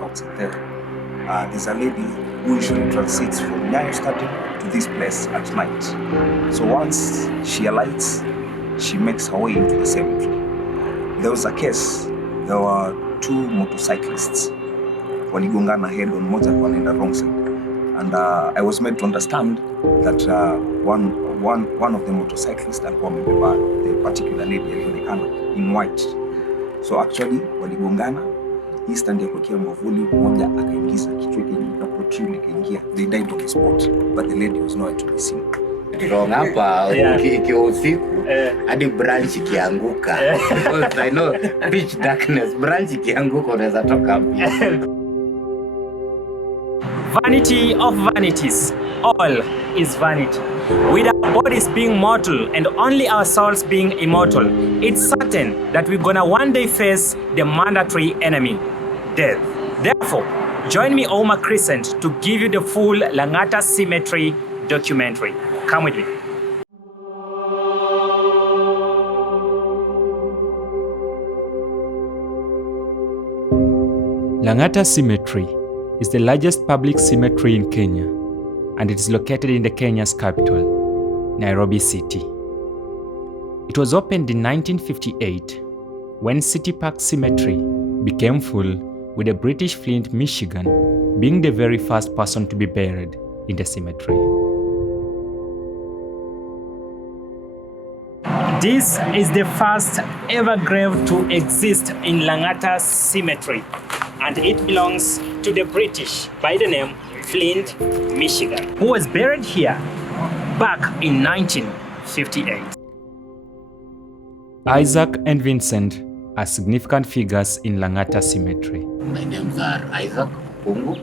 outside there. There's a lady who usually transits from Nyayo Stadium to this place at night. So once she alights, she makes her way into the cemetery. There was a case. There were two motorcyclists waligongana head on, moja alikuwa anaenda wrong side, and I was made to understand that one of the motorcyclists alikuwa amebeba the particular lady alionekana in white. So actually waligongana, hii stand ya kuwekea mwavuli, mmoja akaingiza kichwa kwenye ikaingia. They died on the spot, but the lady was nowhere to be seen. Hapa ikiwa usiku hadi branch ikianguka, because I know pitch darkness, branch ikianguka unaweza toka mpya. Vanity of vanities, all is vanity. With our bodies being mortal and only our souls being immortal, it's certain that we're gonna one day face the mandatory enemy, death. Therefore, join me, Oma Crescent, to give you the full Langata Cemetery documentary. Come with me. Langata Cemetery is the largest public cemetery in Kenya, and it is located in the Kenya's capital, Nairobi City. It was opened in 1958 when City Park Cemetery became full, with the British Flint, Michigan being the very first person to be buried in the cemetery. This is the first ever grave to exist in Langata Cemetery, and it belongs to the British by the name Flint, Michigan, who was buried here back in 1958. Isaac and Vincent are significant figures in Langata Cemetery. My names are Isaac Pungu,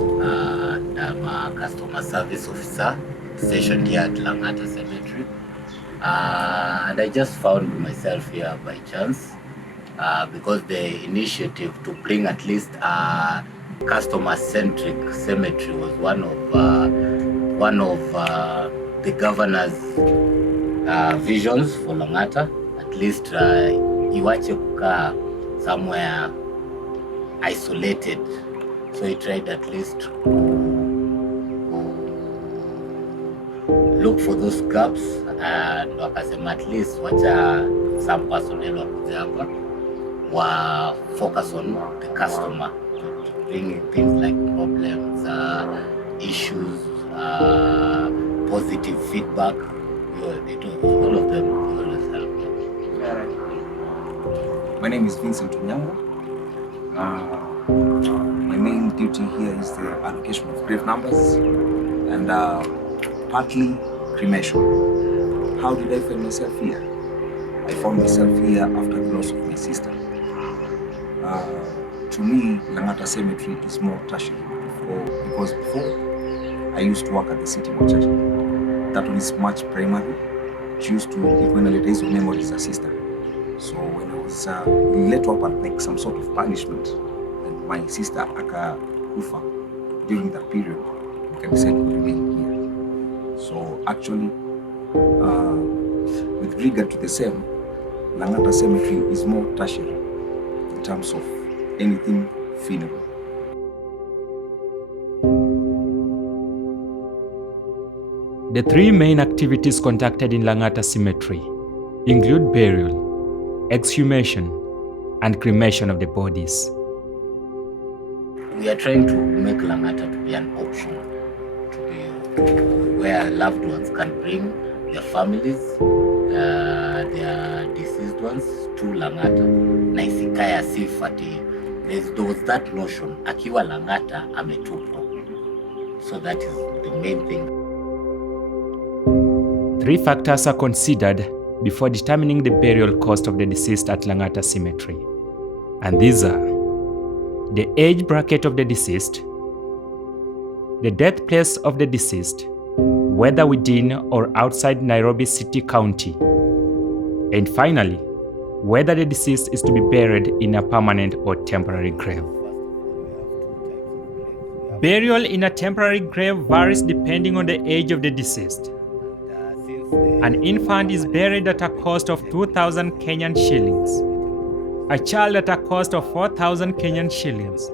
and I'm a customer service officer stationed here at Langata Cemetery. And I just found myself here by chance because the initiative to bring at least a customer-centric cemetery was one of the governor's visions for Langata. At least iwache kukaa somewhere isolated, so he tried at least to look for those gaps, and wakasema at least wacha some personnel wakuja hapa wa focus on the customer, bringing things like problems, issues, positive feedback. All of them always help. My name is Vincent Onyango. My main duty here is the allocation of grave numbers and partly cremation. How did I find myself here? I found myself here after the loss of my sister. To me, Langata Cemetery is more tertiary because before I used to work at the city mortuary. That one is much primary. It used to give me the days of memories assistant. So when I was let up at like some sort of punishment, and my sister akakufa during that period, I decided to remain here. So actually, with regard to the same, Langata Cemetery is more tertiary in terms of anything funeral. The three main activities conducted in Langata Cemetery include burial, exhumation, and cremation of the bodies. We are trying to make Langata to be an option, to where loved ones can bring their families, their deceased ones to Langata. Na isikaya sifati. There was that notion, akiwa Langata ametupwa. So that is the main thing. 3 factors are considered before determining the burial cost of the deceased at Langata Cemetery. And these are the age bracket of the deceased, the death place of the deceased, whether within or outside Nairobi City County, and finally, whether the deceased is to be buried in a permanent or temporary grave. Burial in a temporary grave varies depending on the age of the deceased. An infant is buried at a cost of 2,000 Kenyan shillings. A child at a cost of 4,000 Kenyan shillings.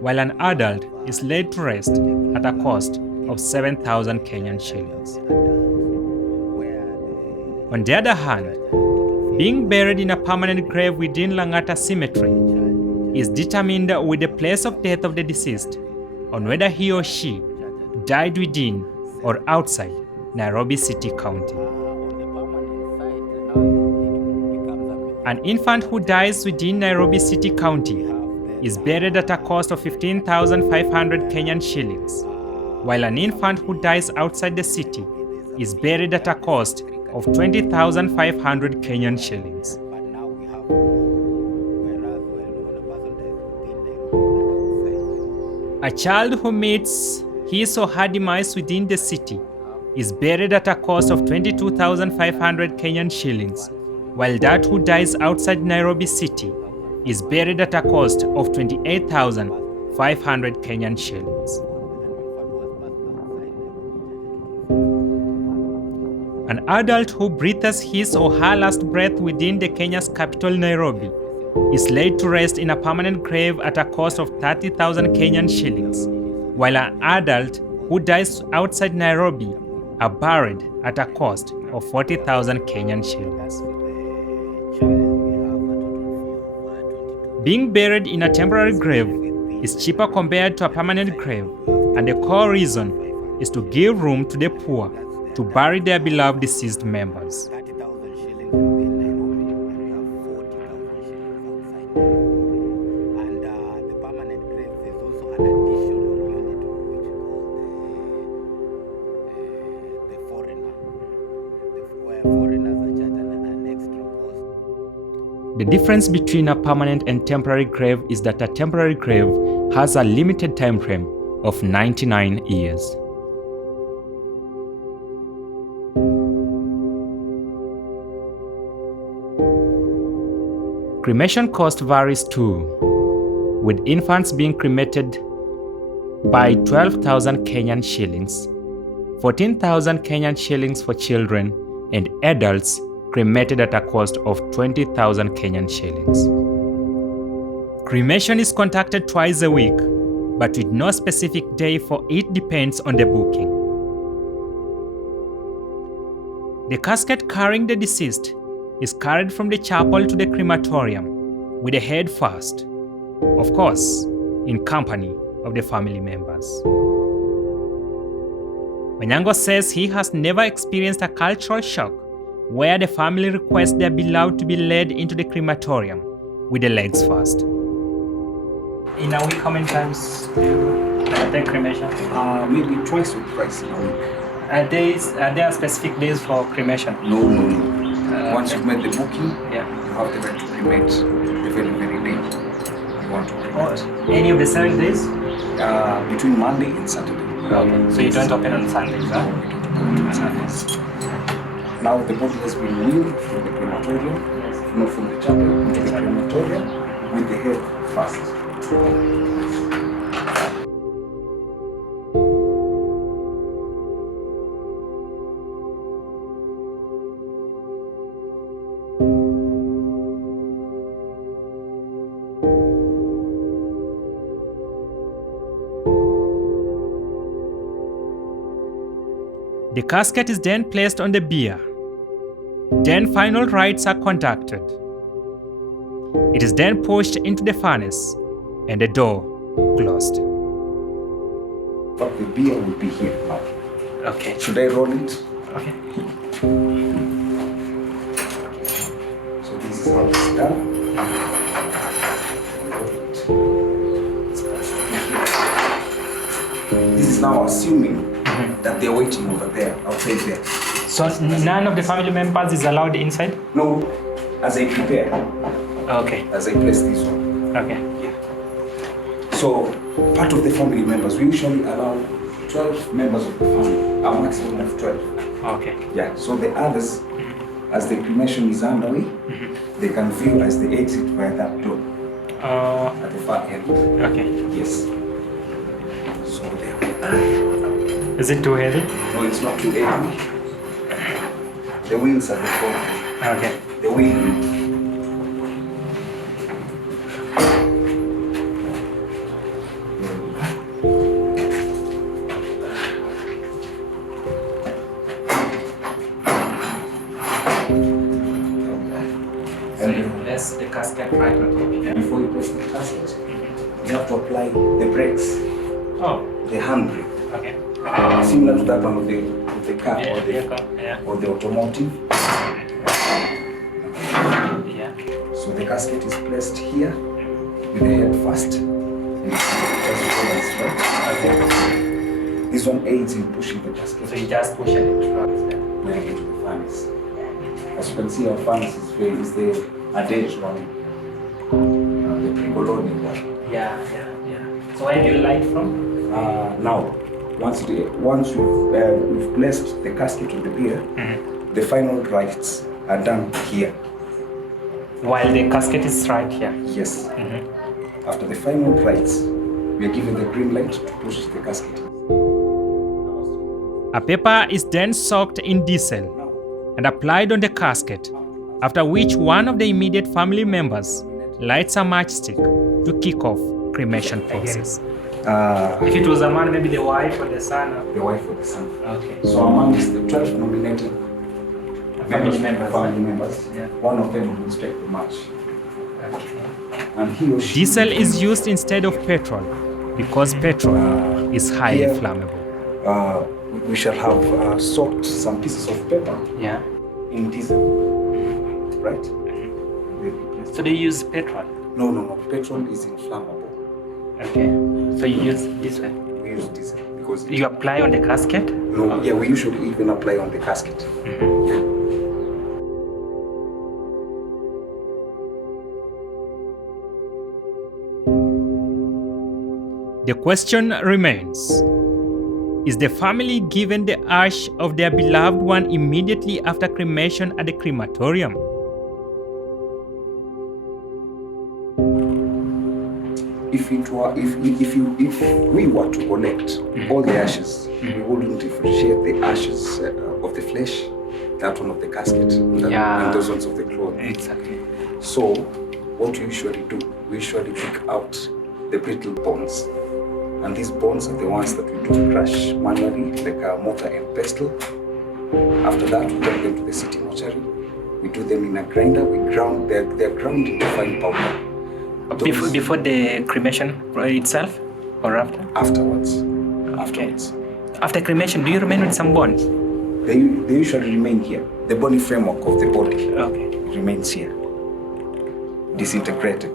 while an adult is laid to rest at a cost of 7,000 Kenyan shillings. On the other hand, being buried in a permanent grave within Lang'ata Cemetery is determined with the place of death of the deceased on whether he or she died within or outside Nairobi City County. An infant who dies within Nairobi City County is buried at a cost of 15,500 Kenyan shillings, while an infant who dies outside the city is buried at a cost of 20,500 Kenyan shillings. A child who meets his or her demise within the city is buried at a cost of 22,500 Kenyan shillings, while that who dies outside Nairobi City is buried at a cost of 28,500 Kenyan shillings. An adult who breathes his or her last breath within the Kenya's capital Nairobi is laid to rest in a permanent grave at a cost of 30,000 Kenyan shillings, while an adult who dies outside Nairobi are buried at a cost of 40,000 Kenyan shillings. Being buried in a temporary grave is cheaper compared to a permanent grave, and the core reason is to give room to the poor to bury their beloved deceased members. The difference between a permanent and temporary grave is that a temporary grave has a limited time frame of 99 years. Cremation cost varies too, with infants being cremated by 12,000 Kenyan shillings, 14,000 Kenyan shillings for children, and adults cremated at a cost of 20,000 Kenyan shillings. Cremation is conducted twice a week, but with no specific day, for it depends on the booking. The casket carrying the deceased is carried from the chapel to the crematorium, with the head first, of course, in company of the family members. Onyango says he has never experienced a cultural shock where the family requests their beloved to be led into the crematorium with the legs first. In a week, how many times do you attend cremation? Maybe twice or thrice in a week. Are there specific days for cremation? No. Once you've made the booking, Yeah. you have the right to cremate the very day you want to cremate. Any of the 7 days? Between Monday and Saturday. Okay. So you don't open on Sundays, huh? No, we don't open on Sundays. Now the body has been wheeled from the crematorium, from the chapel into the crematorium with the head first. The casket is then placed on the bier. Then final rites are conducted. It is then pushed into the furnace and the door closed. But the beer will be here now. Okay. Should I roll it? Okay. So this is how it's done. This is now assuming that they're waiting over there, outside there. So none of the family members is allowed inside? No, as I prepare, Okay. as I place this one. Okay. So part of the family members, we usually allow 12 members of the family, a maximum of 12. Okay. Yeah, so the others, as the cremation is underway, they can view as they exit via that door at the far end. Okay. Yes. So there. Is it too heavy? No, it's not too heavy. The wheels are the front. Okay. The wheel. casket right on top here. Before you place the casket, you have to apply the brakes, Oh, the handbrake, okay. similar to that one of the car Yeah, or the yeah. or the automotive. Yeah. So the casket is placed here with the head first. And just follow this, right? Okay. This one aids in pushing the casket So you just push it towards them. into the furnace. As you can see, our furnace is the adage one, the pre-colonial one. Yeah. So where do you light from? Now, once we've placed the casket on the pier, the final rites are done here. While the casket is right here. Yes. After the final rites, we are given the green light to push the casket. A paper is then soaked in diesel and applied on the casket, after which one of the immediate family members lights a matchstick to kick off cremation process. If it was a man, maybe the wife or the son. The wife or the son. Okay. So amongst the 12 nominated Family members, Yeah. one of them will inspect the match. Okay. And he or she Diesel is used instead of petrol because petrol is highly here, flammable. we shall have soaked some pieces of paper Yeah. in diesel, right? So they use petrol. No. Petrol is inflammable. Okay. So you use this one. We use diesel because You apply on the casket. no. Yeah, we usually even apply on the casket. The question remains: is the family given the ash of their beloved one immediately after cremation at the crematorium? If we were to collect all the ashes, we wouldn't differentiate the ashes of the flesh, that one of the casket, and those ones of the cloth. Exactly. So, what we usually do, we usually pick out the brittle bones, and these bones are the ones that we do crush manually, like a mortar and pestle. After that, we take them to the city mortuary. We do them in a grinder. We ground. They're ground into fine powder. Before the cremation itself, or after? Afterwards. After cremation, do you remain with some bones? They usually remain here. The bony framework of the body remains here, disintegrated.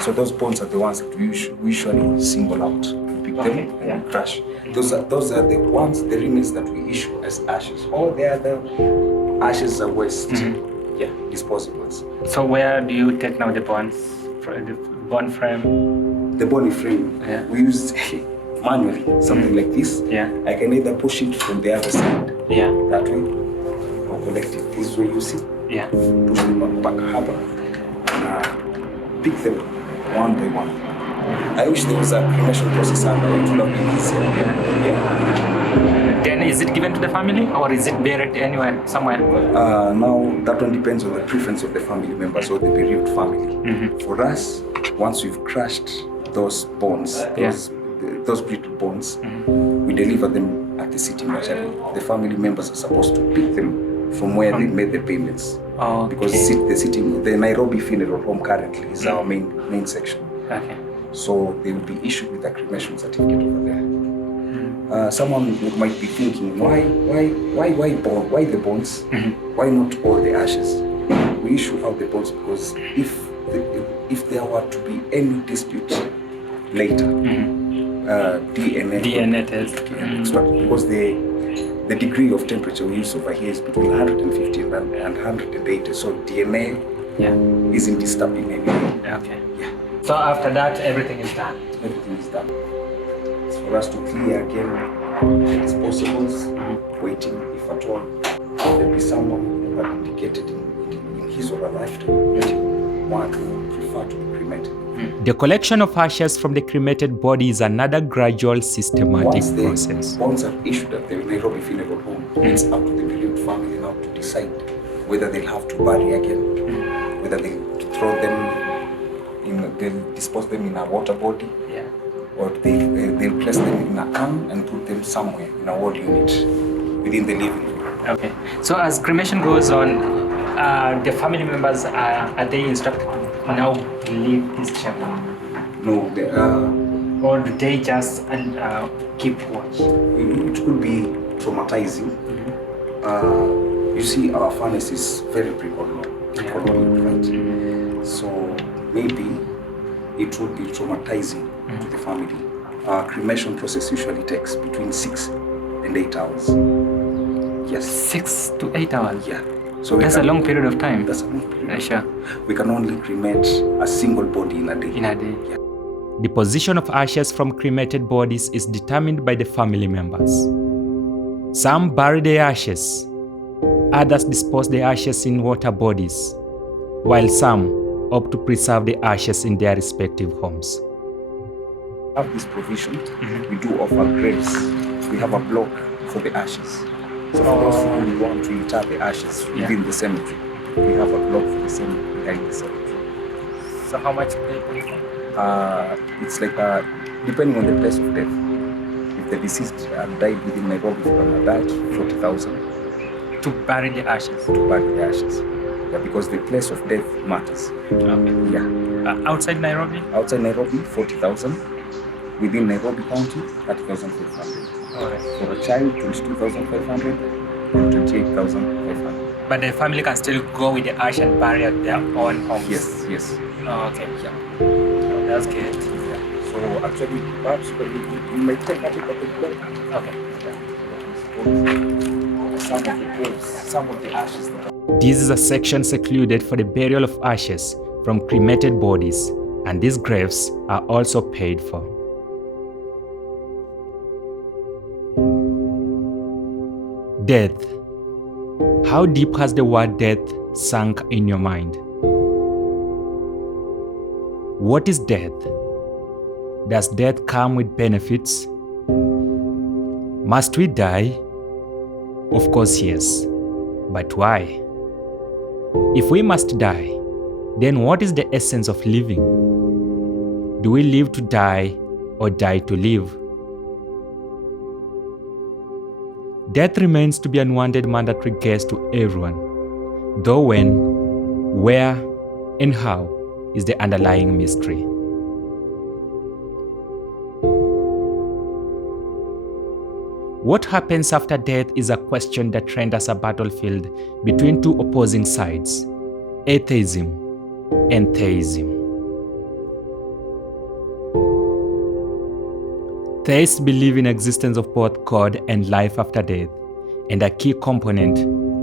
So those bones are the ones that we usually single out. We pick them and we crush. Those are the ones, the remains that we issue as ashes. All the other ashes are waste. Yeah, disposables. So where do you take now the bones? The bone frame? The bony frame, we use manually, something like this. Yeah. I can either push it from the other side, that way, or collect it this way, you see. Yeah. Push them back harbour, and pick them one by one. I wish there was a cremation process under it would have been easier. Yeah. Then is it given to the family or is it buried anywhere, somewhere? Now that one depends on the preference of the family members or the bereaved family. For us, once we've crushed those bones, those brittle bones, we deliver them at the city mortuary. The family members are supposed to pick them from where they made the payments. Because the Nairobi Funeral Home currently is our main section. Okay. So they will be issued with a cremation certificate over there. Someone might be thinking, why the bones? Why not all the ashes? We issue out the bones because if there were to be any dispute later, DNA test. Because the degree of temperature we use over here is between 150 and 180, so DNA isn't disturbing anything. Okay. Yeah. So after that, everything is done. Everything is done. It's for us to clear again the disposables, waiting if at all there be someone who had indicated in his or her lifetime that he want to prefer to be cremated. The collection of ashes from the cremated body is another gradual, systematic process. Once are issued at the Nairobi Funeral Home, it's up to the bereaved family now to decide whether they'll have to bury again, whether they'll throw them they'll dispose them in a water body, or they'll place them in a can and put them somewhere in a wall unit within the living room. Okay. So as cremation goes on, the family members are they instructed to now leave this chapel? No, Or do they just keep watch? it could be traumatizing. You see, our furnace is very precolonial, right? So maybe it would be traumatizing to the family. Cremation process usually takes between 6 and 8 hours. Yes. 6 to 8 hours? Yeah. So That's a long period of time. That's a long period. Sure. We can only cremate a single body in a day. In a day. Yeah. The position of ashes from cremated bodies is determined by the family members. Some bury the ashes, others dispose the ashes in water bodies, while some opt to preserve the ashes in their respective homes. Have this provision. We do offer graves. We have a block for the ashes. So for those who want to inter the ashes within the cemetery, we have a block for the cemetery behind the cemetery. So how much do they pay? It's like depending on the place of death. If the deceased died within Nairobi, for that 40,000 To bury the ashes? to bury the ashes. Yeah, because the place of death matters. Okay. Yeah. Outside Nairobi? Outside Nairobi, 40,000. Within Nairobi County, 30,500. Alright. For a child, 22,500 and 28,500. But the family can still go with the ash and bury at their own homes? Yes, yes. Oh, okay. Yeah. Oh, that's good. Yeah. So actually, perhaps you may take a look at the block. Okay. Some of the graves, some of the ashes that are This is a section secluded for the burial of ashes from cremated bodies, and these graves are also paid for. Death. How deep has the word death sunk in your mind? What is death? Does death come with benefits? Must we die? Of course, yes. But why? If we must die, then what is the essence of living? Do we live to die or die to live? Death remains to be an unwanted mandatory guest to everyone, though when, where, and how is the underlying mystery. What happens after death is a question that renders a battlefield between two opposing sides, atheism and theism. Theists believe in existence of both God and life after death, and a key component,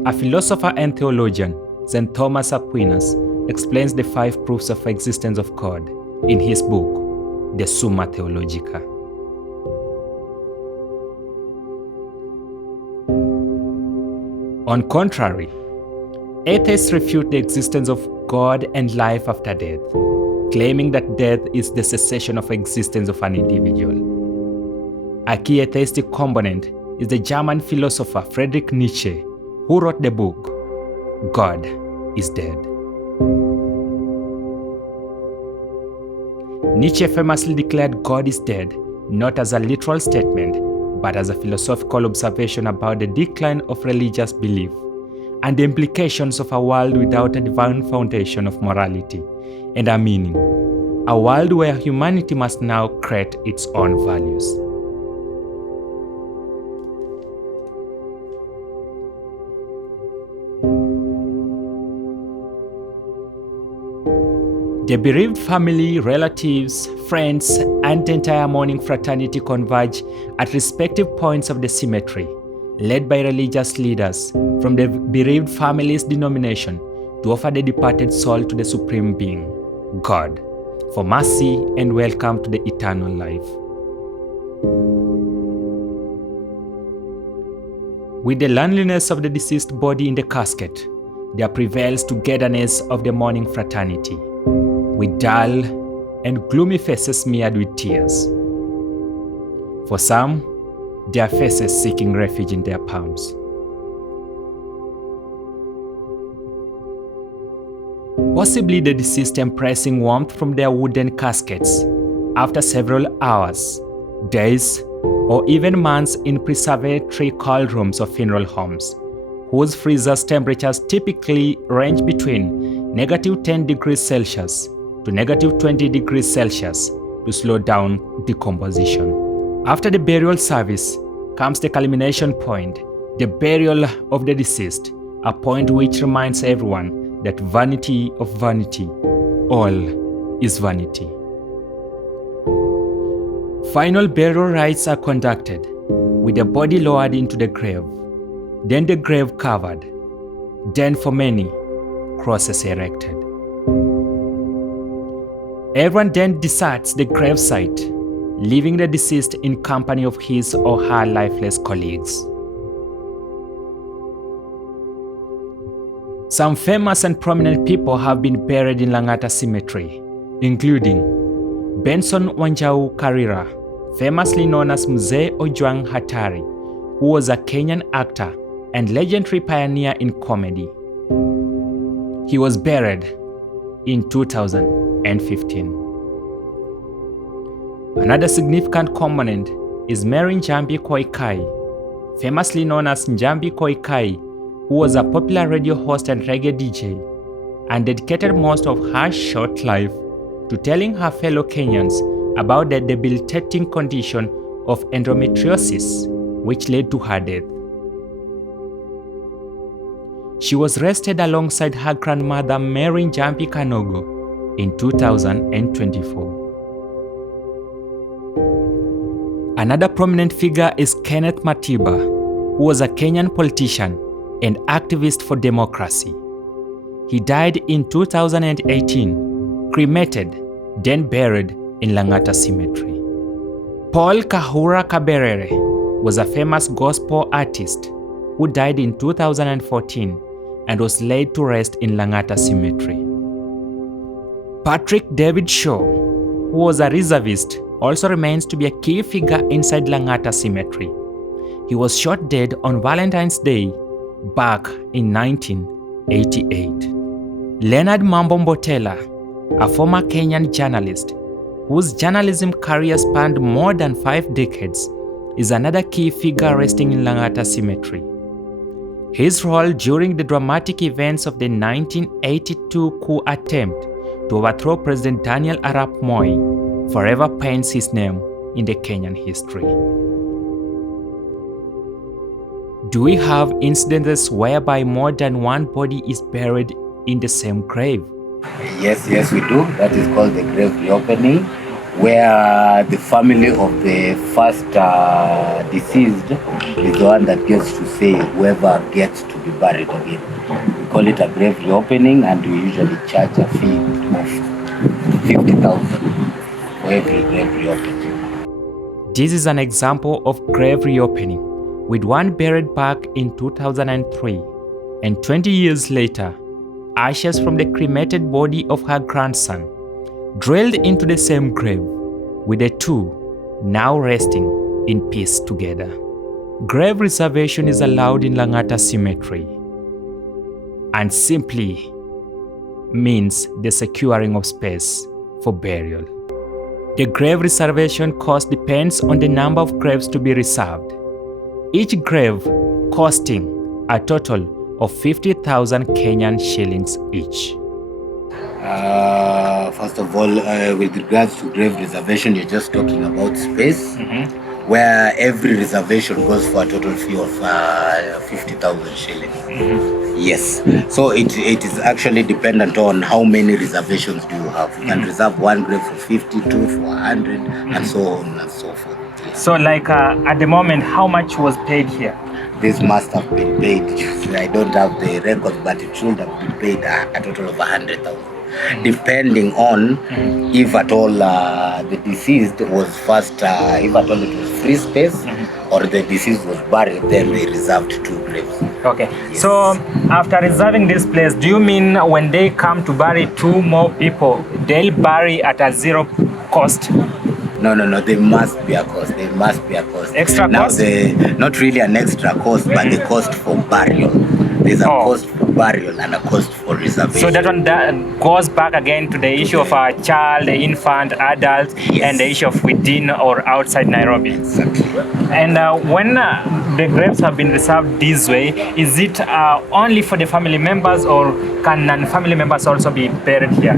a philosopher and theologian, St. Thomas Aquinas, explains the 5 proofs of existence of God in his book, the Summa Theologica. On contrary, atheists refute the existence of God and life after death, claiming that death is the cessation of existence of an individual. A key atheistic component is the German philosopher Friedrich Nietzsche, who wrote the book, God is Dead. Nietzsche famously declared God is dead not as a literal statement, but as a philosophical observation about the decline of religious belief and the implications of a world without a divine foundation of morality and a meaning, a world where humanity must now create its own values. The bereaved family, relatives, friends, and the entire mourning fraternity converge at respective points of the cemetery, led by religious leaders from the bereaved family's denomination, to offer the departed soul to the Supreme Being, God, for mercy and welcome to the eternal life. With the loneliness of the deceased body in the casket, there prevails togetherness of the mourning fraternity, with dull and gloomy faces smeared with tears. For some, their faces seeking refuge in their palms. Possibly the deceased embracing warmth from their wooden caskets after several hours, days, or even months in preservatory cold rooms of funeral homes, whose freezers temperatures typically range between -10 degrees Celsius to negative 20 degrees Celsius to slow down decomposition. After the burial service comes the culmination point, the burial of the deceased, a point which reminds everyone that vanity of vanity, all is vanity. Final burial rites are conducted with the body lowered into the grave, then the grave covered, then for many, crosses erected. Everyone then deserts the gravesite, leaving the deceased in company of his or her lifeless colleagues. Some famous and prominent people have been buried in Langata Cemetery, including Benson Wanjau Karira, famously known as Mzee Ojwang Hatari, who was a Kenyan actor and legendary pioneer in comedy. He was buried in 2015. Another significant component is Mary Njambi Koikai, famously known as Njambi Koikai, who was a popular radio host and reggae DJ, and dedicated most of her short life to telling her fellow Kenyans about the debilitating condition of endometriosis, which led to her death. She was rested alongside her grandmother Mary Njambi Kanogo in 2024. Another prominent figure is Kenneth Matiba, who was a Kenyan politician and activist for democracy. He died in 2018, cremated, then buried in Langata Cemetery. Paul Kahura Kaberere was a famous gospel artist who died in 2014 and was laid to rest in Langata Cemetery. Patrick David Shaw, who was a reservist, also remains to be a key figure inside Langata Cemetery. He was shot dead on Valentine's Day back in 1988. Leonard Mambo Mbotela, a former Kenyan journalist whose journalism career spanned more than 5 decades, is another key figure resting in Langata Cemetery. His role during the dramatic events of the 1982 coup attempt to overthrow President Daniel Arap Moi forever paints his name in the Kenyan history. Do we have incidences whereby more than one body is buried in the same grave? Yes, we do. That is called the grave reopening, where the family of the first deceased is the one that gets to say whoever gets to be buried again. We call it a grave reopening, and we usually charge a fee of 50,000 for every grave reopening. This is an example of grave reopening, with one buried back in 2003, and 20 years later, ashes from the cremated body of her grandson drilled into the same grave, with the two now resting in peace together. Grave reservation is allowed in Langata Cemetery and simply means the securing of space for burial. The grave reservation cost depends on the number of graves to be reserved, each grave costing a total of 50,000 Kenyan shillings each. First of all, with regards to grave reservation, you're just talking about space, where every reservation goes for a total fee of 50,000 shillings. Yes, so it is actually dependent on how many reservations do you have. You can reserve one grave for 50, two for 100, and so on and so forth. Yes. So like at the moment, how much was paid here? This must have been paid. I don't have the records, but it should have been paid a total of 100,000. Depending on if at all the deceased was first, if at all it was free space, or the deceased was buried, then they reserved 2 graves. Okay, Yes. so after reserving this place, do you mean when they come to bury 2 more people, they'll bury at a zero cost? No, there must be a cost. There must be a cost. Extra now, cost? Not really an extra cost, but the cost for burial. There's a cost for burial and a cost for reservation. So that one goes back again to the issue of a child, the infant, adult, Yes. and the issue of within or outside Nairobi. Exactly. And when the graves have been reserved this way, is it only for the family members, or can non-family members also be buried here?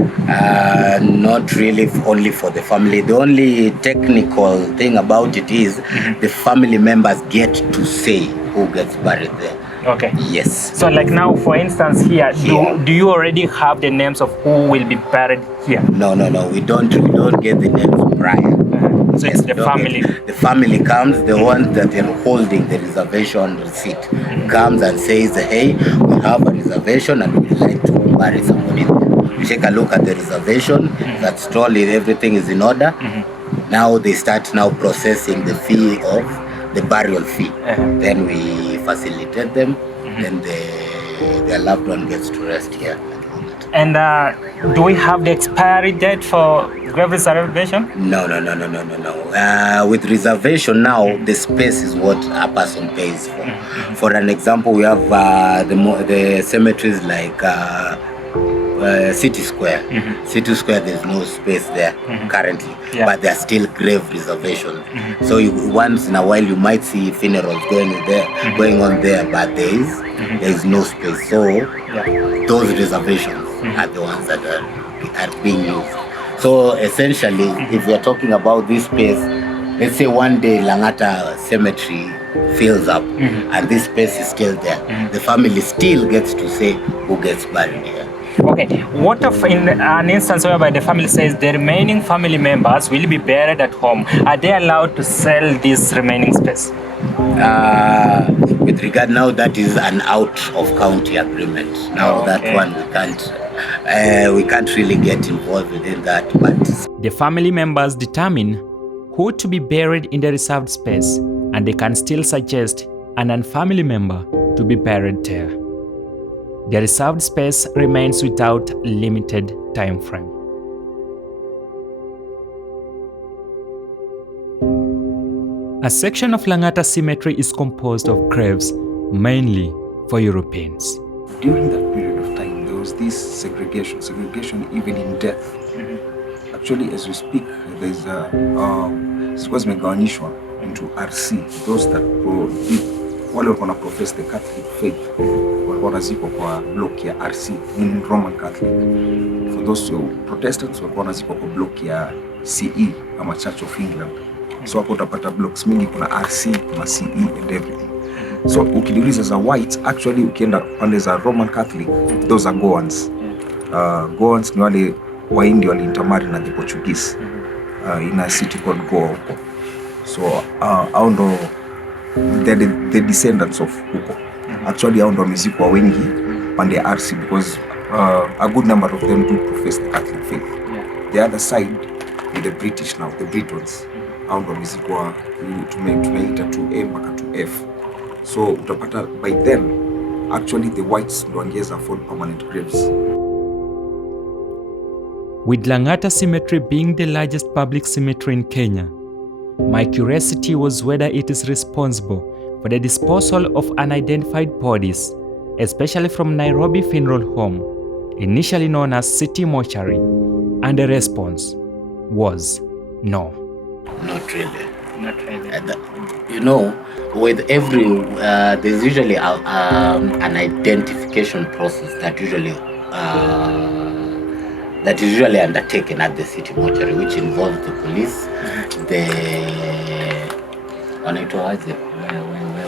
Not really only for the family. The only technical thing about it is the family members get to say who gets buried there. Okay. Yes. So like now, for instance, here, do you already have the names of who will be buried here? No. We don't get the names prior. So it's the Okay. family. The family comes, the ones that are holding the reservation receipt comes and says, hey, we have a reservation and we'd like to bury somebody there. We take a look at the reservation, that's told everything is in order. Now they start now processing the fee of the burial fee. Then we facilitate them, then their loved one gets to rest here. And do we have the expiry date for grave reservation? No. With reservation now, the space is what a person pays for. For an example, we have the cemeteries like City Square. City Square, there's no space there currently, but there are still grave reservations. So once in a while, you might see funerals going on there, but there is no space. So those reservations are the ones that are being used. So essentially, if we are talking about this space, let's say one day Langata Cemetery fills up and this space is still there, the family still gets to say who gets buried here. Okay, what if in an instance whereby the family says the remaining family members will be buried at home, are they allowed to sell this remaining space? With regard now, that is an out of county agreement. Now that one we can't really get involved within that, but The family members determine who to be buried in the reserved space, and they can still suggest a non-family member to be buried there. The reserved space remains without limited time frame. A section of Langata Cemetery is composed of graves mainly for Europeans. During that period of time, there was this segregation even in death. Actually, as we speak, there's zimegawanishwa into RC. Those that wale walikuwa profess the Catholic faith walikuwa wanazikwa kwa block ya RC, meaning Roman Catholic. For those Protestants walikuwa wanazikwa kwa block ya CE ama Church of England. So hapo utapata blocks mingi, kuna RC, kuna CE and everything. So ukiliuliza za white, actually ukienda pande za Roman Catholic, those are Goans. Goans ni wale Wahindi waliintamari na the Portuguese in a city called Goa huko. So hao ndo the descendants of huko. Actually hao ndo wamezikwa wengi pande ya RC because a good number of them do profess the Catholic faith. The other side is the British now, the Britons. Hao ndo wamezikwa tunaita 2A mpaka 2F. So utapata by then actually the whites ndo wangeza afford permanent graves. With Langata Cemetery being the largest public cemetery in Kenya, my curiosity was whether it is responsible for the disposal of unidentified bodies, especially from Nairobi Funeral Home, initially known as City Mortuary, and the response was no. not really. You know, with every there's usually an identification process that is usually undertaken at the city mortuary, which involves the police, the wanaitwaje,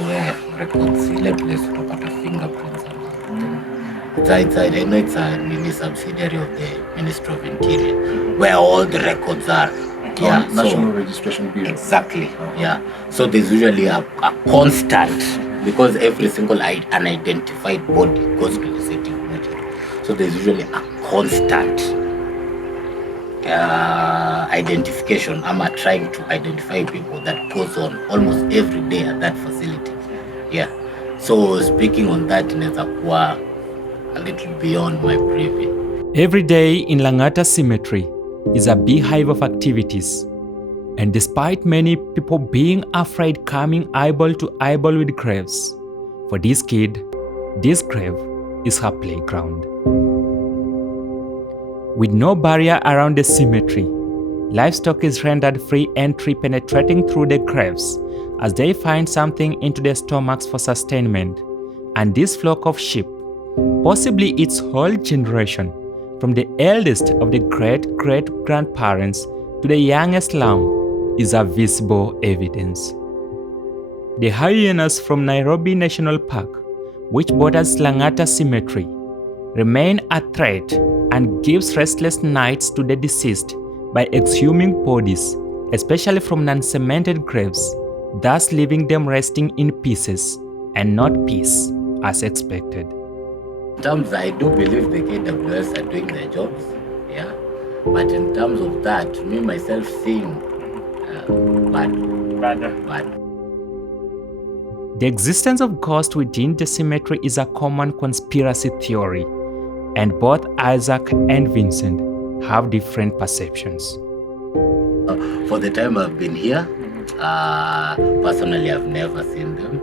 where records ile place utapata fingerprints. I know it's a subsidiary of the Ministry of Interior, where all the records are. Yeah, National Registration Bureau. Exactly. Yeah. So there's usually a constant, because every single unidentified body goes to the city mortuary. So there's usually a constant identification. I'm trying to identify people that goes on almost every day at that facility. Yeah. So speaking on that, inaweza kuwa a little beyond my privy. Every day in Langata Cemetery is a beehive of activities, and despite many people being afraid coming eyeball to eyeball with graves, for this kid, this grave is her playground. With no barrier around the cemetery, livestock is rendered free entry, penetrating through the graves as they find something into their stomachs for sustainment. And this flock of sheep, possibly its whole generation, from the eldest of the great-great-grandparents to the youngest lamb, is a visible evidence. The hyenas from Nairobi National Park, which borders Lang'ata Cemetery, remain a threat and gives restless nights to the deceased by exhuming bodies, especially from non-cemented graves, thus leaving them resting in pieces and not peace as expected. In terms, I do believe the KWS are doing their jobs, yeah. But in terms of that, me myself seeing bad. The existence of ghosts within the cemetery is a common conspiracy theory, and both Isaac and Vincent have different perceptions. For the time I've been here, personally I've never seen them.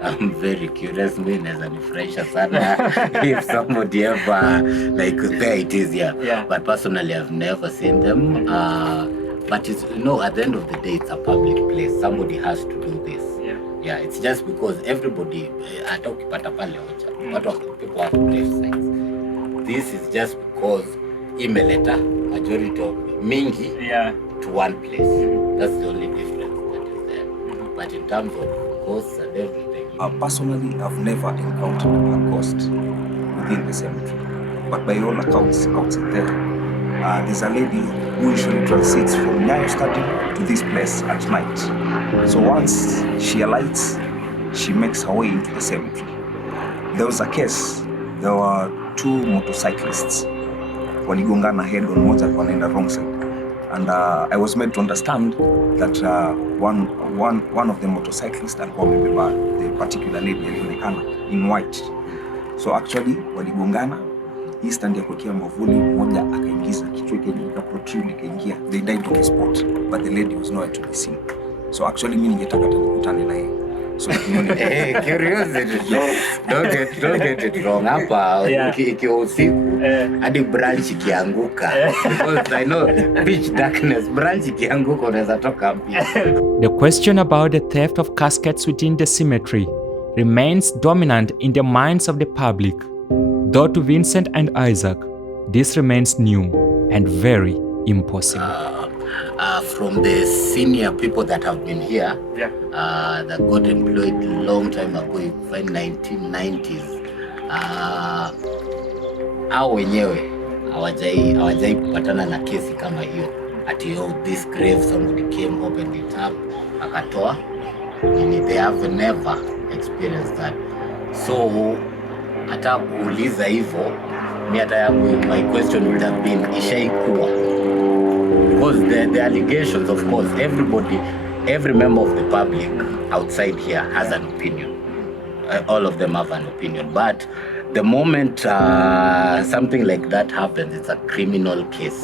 I'm very curious, me as an fresher sana if somebody ever, like, there it is, yeah. But personally I've never seen them. But it's, at the end of the day, it's a public place. Somebody has to do this. Yeah, it's just because everybody, hata ukipata pale Ocha, people have grave sites. This is just because imeleta majority of mingi to one place. That's the only difference that is there. But in terms of ghosts and everything, personally, I've never encountered a ghost within the cemetery. But by all accounts, outside there, there's a lady who usually transits from Nyayo Stadium to this place at night. So once she alights, she makes her way into the cemetery. There was a case, there were two motorcyclists. Waligongana head on, moja alikuwa anaenda wrong side. And I was made to understand that one of the motorcyclists alikuwa amebeba the particular lady alionekana in white. So actually waligongana, hii stand ya kuwekea mwavuli, mmoja akaingiza kichwa ikaprotrude ikaingia. They died on the spot, but the lady was nowhere to be seen. So actually mimi ningetaka nikutane na yeye. So curiosity. Don't get it wrong. Hapa ikiwa usiku hadi branch ikianguka. Because I know pitch darkness, branch ikianguka unaweza toka pia. The question about the theft of caskets within the cemetery remains dominant in the minds of the public. Though to Vincent and Isaac, this remains new and very impossible. From the senior people that have been here, that got employed a long time ago, you find 1990s, hao wenyewe hawajai kupatana na kesi kama hiyo. Ati this grave, somebody came, opened it up, akatoa. They have never experienced that. So hata kuuliza hivyo, my question would have been ishaikuwa. Because the allegations, of course, every member of the public outside here has an opinion. All of them have an opinion. But the moment something like that happens, it's a criminal case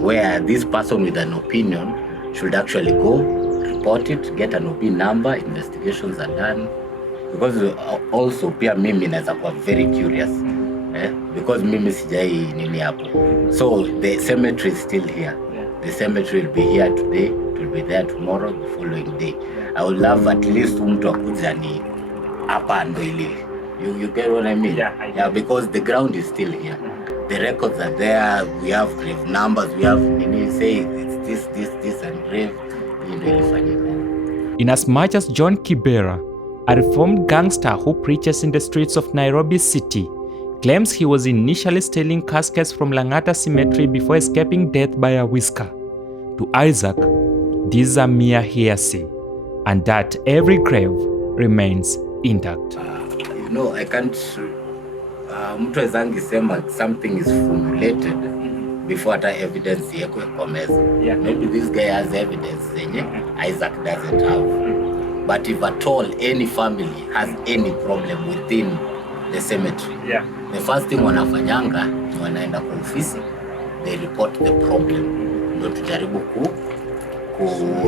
where this person with an opinion should actually go, report it, get an OB number, investigations are done. Because also, pia mimi naweza kuwa very curious. Because mimi sijai nini hapo. So the cemetery is still here. The cemetery will be here today, it will be there tomorrow, the following day. I would love at least mtu akuja ni hapa ndo ili. You get what I mean? Yeah, because the ground is still here. The records are there, we have grave numbers, we have say it's this and grave. In as much as John Kibera, a reformed gangster who preaches in the streets of Nairobi City, claims he was initially stealing caskets from Lang'ata Cemetery before escaping death by a whisker. To Isaac, these are mere hearsay, and that every grave remains intact. I can't. Mtu ezangi sema something is formulated before hata evidence yeko kwa meza. Maybe this guy has evidence zenye Isaac doesn't have. But if at all any family has any problem within the cemetery, the first thing wanafanyanga ni wanaenda kwa ofisi, they report the problem. Ndio tujaribu ku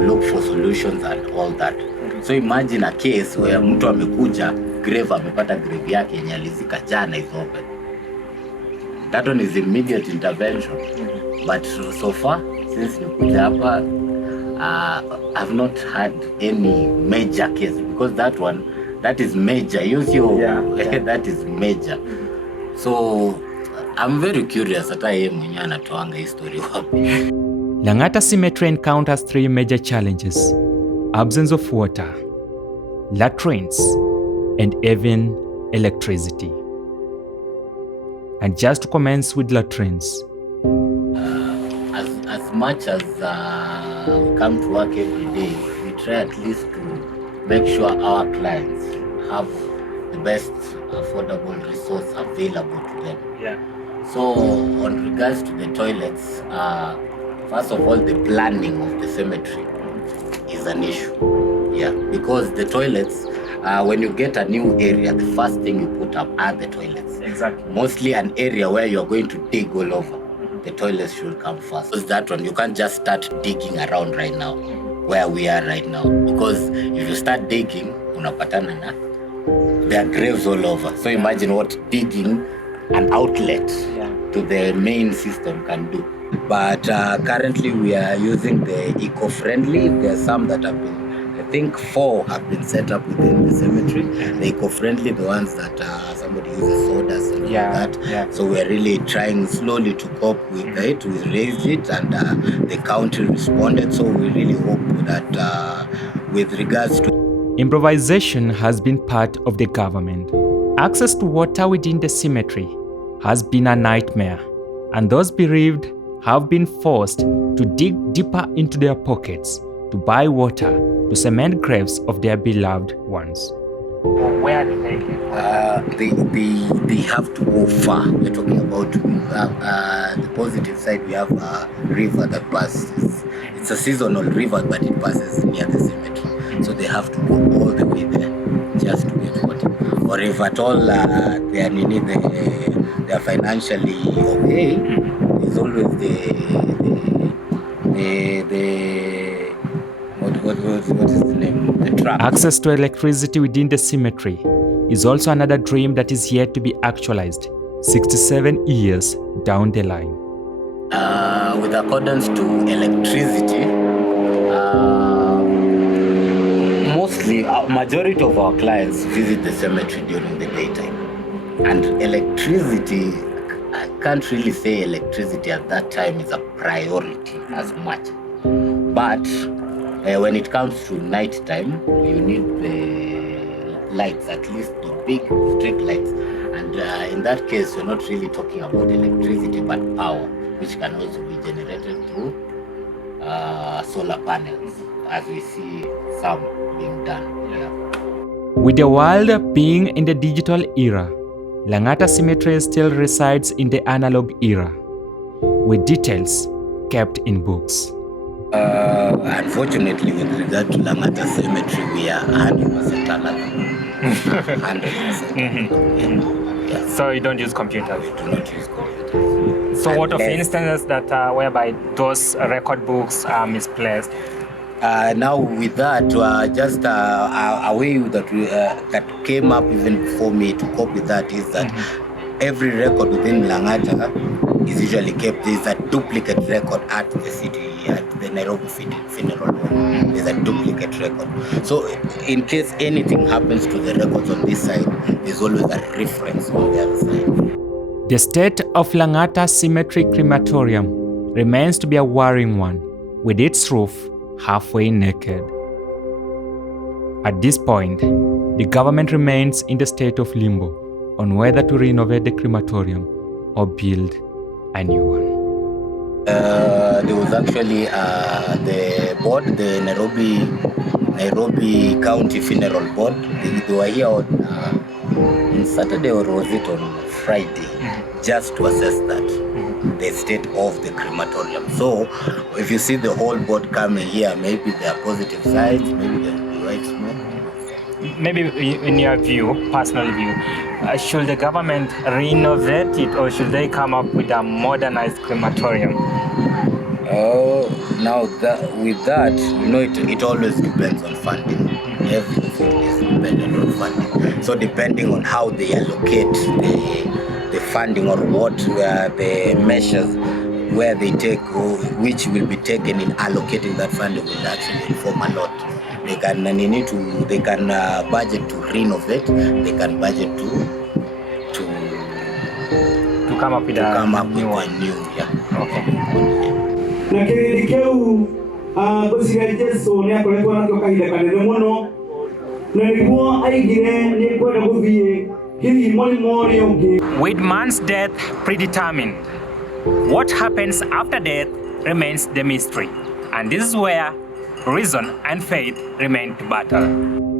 look for solutions and all that. So imagine a case where mtu amekuja grave amepata grave yake yenye alizika jana is open. That one is immediate intervention. But so far, since nikuja hapa, I've not had any major case, because that is major. That is major. So I'm very curious hata yeye mwenyewe anatoanga history wapi. Langata Cemetery encounters 3 major challenges: absence of water, latrines, and even electricity. And just to commence with latrines. As much as we come to work every day, we try at least to make sure our clients have the best affordable resource available to them. Yeah. So on regards to the toilets, first of all, the planning of the cemetery is an issue. Yeah, because the toilets, when you get a new area, the first thing you put up are the toilets. Exactly. Mostly an area where you're going to dig all over. The toilets should come first. Because that one, you can't just start digging around right now, where we are right now. Because if you start digging, unapatana na there are graves all over. So imagine what digging an outlet to the main system can do. But currently we are using the eco-friendly. There are some that have been, I think 4 have been set up within the cemetery. The eco-friendly, the ones that somebody uses sodas and all that. Yeah. So we are really trying slowly to cope with it. We raised it and the county responded. So we really hope that with regards to improvisation has been part of the government. Access to water within the cemetery has been a nightmare, and those bereaved have been forced to dig deeper into their pockets to buy water to cement graves of their beloved ones. Where do they get? They have to go far. We're talking about the positive side. We have a river that passes. It's a seasonal river, but it passes near the cemetery. So they have to go all the way there just to get water. Or if at all they are financially okay, there's always what is the name? The truck. Access to electricity within the cemetery is also another dream that is yet to be actualized 67 years down the line. With accordance to electricity, mostly, majority of our clients visit the cemetery during the daytime. And electricity, I can't really say electricity at that time is a priority as much. But when it comes to night time, you need the lights, at least the big street lights. And in that case, you're not really talking about electricity, but power, which can also be generated through solar panels, as we see some being done. Yeah. With the world being in the digital era, Langata Cemetery still resides in the analog era, with details kept in books. Unfortunately, with regard to Langata Cemetery, we are 100% analog. 100%. Yeah. So you don't use computers? We do not use computers. So what of instances that whereby those record books are misplaced? Now with that, just a way that came up even before me to cope with that is that every record within Langata is usually kept. There's a duplicate record at the city, at the Nairobi Funeral Home. There's a duplicate record. So in case anything happens to the records on this side, there's always a reference on the other side. The state of Langata Cemetery Crematorium remains to be a worrying one, with its roof halfway naked. At this point, the government remains in the state of limbo on whether to renovate the crematorium or build a new one. There was actually the board, the Nairobi County Funeral Board. They were here on Saturday, or was it on Friday, just to assess that. The state of the crematorium. So if you see the whole board coming here, maybe there are positive sides, maybe there will be white smoke. Maybe in your view, personal view, should the government renovate it, or should they come up with a modernized crematorium? Now with that, you know, it always depends on funding. Everything is dependent on funding. So depending on how they allocate the funding or what the measures where they take or which will be taken in allocating that funding will actually inform a lot. They can budget to renovate, they can budget to come up with a new one. Okay. Na kĩrĩndĩ kĩu ngũciria Jesũ nĩ akoretwo nakĩo kahinda kanene mũno na nĩguo aigire nĩ kwenda gũthiĩ hihi mũrĩmo ũrĩa ũngĩ. With man's death predetermined, what happens after death remains the mystery. And this is where reason and faith remain to battle.